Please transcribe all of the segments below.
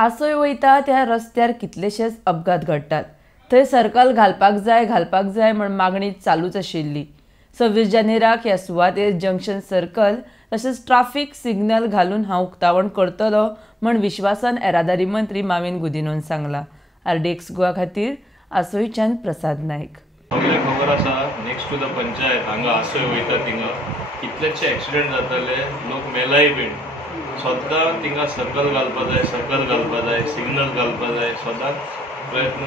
आसोय वयता त्या रस्त्यार कितलेशेच अपघात घडटात। थंय सर्कल घालपाक जाय म्हण मागणी चालूच आशिल्ली। 26 जानेराक ह्या सुवातेर जंक्शन सर्कल तशेंच ट्राफिक सिग्नल घालून हांव उक्तावण करतलो म्हण विश्वासान येरादारी मंत्री माविन गुदिन्होन सांगला। RDX गोवा खातीर आसोयच्यान प्रसाद नायक। खबर आसा नेक्स्ट टू द पंचायत हांगा आसोय वयता थिंगा कितलेशे एक्सिडेंट जाताले, लोक मेलाय बीन। सद्दां थिंगा सर्कल घालपा जाय, सिग्नल घालपा जाय, सदांच प्रयत्न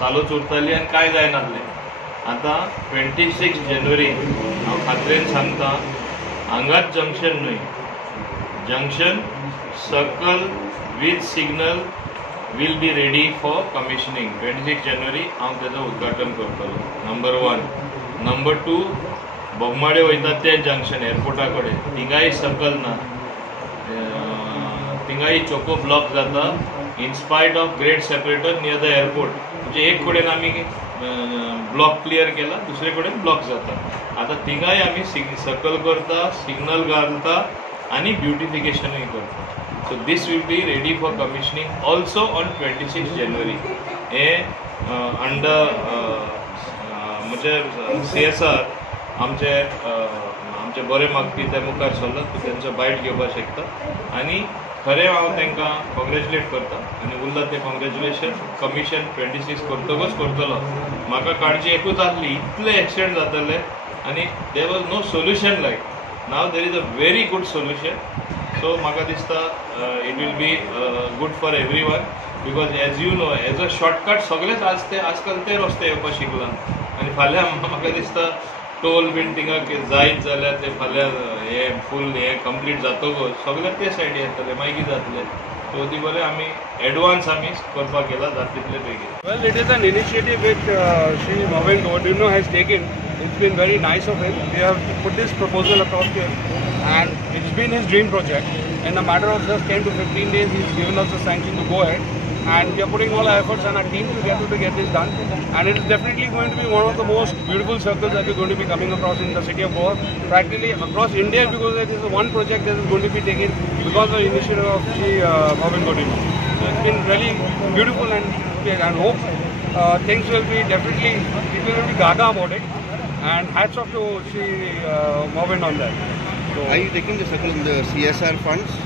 चालूच उरताली आनी कांय जायनासलें। आतां 26 जानेवारी हांव खात्रेन सांगता, हांगाच जंक्शन न्हय, junction circle with signal will be ready for commissioning 26 January हांव तेजो उद्घाटन करतलो। नंबर 1 नंबर 2 बोगमाडे वयता ते जंक्शन एअरपोर्टा कडेन थिंगाय सर्कल ना, थिंगाय चोको ब्लॉक जाता in spite of great separator near the airport. म्हणजे एक कडेन आमी ब्लॉक क्लियर केला, दुसरे कडेन ब्लॉक जाता। आता थिंगाय आमी सर्कल करता, सिग्नल घालता आणि ब्युटिफिकेशनय करता। So this will be ready for commissioning also on 26 January. हे अंडर म्हणजे CSR आमचे बरे मागपी ते मुखार सरला, तूं तेंचो बायट घेवपाक शकता आनी खरें हांव तांकां कॉंग्रेच्युलेट करता आनी उरला ते कॉंग्रेच्युलेशन कमिशन 26 करतकच करतलो। म्हाका काळजी एकूच आसली, इतले एक्सिडेंट जाताले आनी there was no solution like now there is a very good solution. So म्हाका दिसता it will be good for every one because as you know as a shortcut सगळेच आजकाल ते रस्ते येवपाक शिकला आनी फाल्यां म्हाका दिसता टोल बीन थिंगा जायत जाल्यार ते फाल्यां हे फूल हे कंप्लीट जातकच सगळे ते सायडी येतले, मागीर कितें जातलें। सो ती बरें आमी एडवान्स आमी करपाक केला जाता तितले बेगीन। Well, it is an initiative which Shri Mavind Gudiन्ho has taken. It's been very nice of him. We have put this proposal across to him and it's been his dream project. In a matter of just 10 to 15 days, he's given us the sanction to go ahead. And we are putting all our efforts and our team together to get this done. And it is definitely going to be one of the most beautiful circles that is going to be coming across in the city of Goa, practically across India, because it is the one project that is going to be taken because of the initiative of Shri Mavind Gudiन्ho. So it's been really beautiful and hope things will be definitely, people will be gaga about it. And hats off to Shri Mavind on that. So, are you taking the circle in the CSR funds?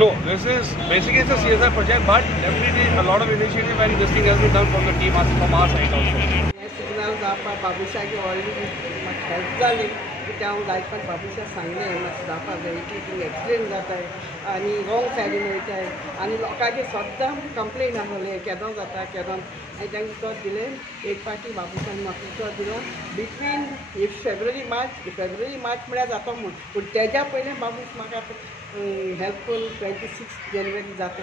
No, this is basically it's a CSR project, but definitely a lot of initiative and this thing has been done from the team from our side also. Signal जावपाक बाबुशाची already म्हाका help जाली, कित्याक हांव जायपाक बाबुशा सांगलें मातशें जावपाक जाय, थिंगा एक्सिडेंट जाताय आनी रॉंग सायडीन वयताय आनी लोकांचे सद्दां कंप्लेन आसले केदों जाता केदों, आनी तांकां तो दिलें एक पाटी बाबुशान म्हाका तो दिलो बिटवीन फेब्रुवारी मार्च म्हळ्यार जाता म्हूण, पूण तेज्या पयलें बाबूश म्हाका हेल्पफूल 26 जानेवारी जाता।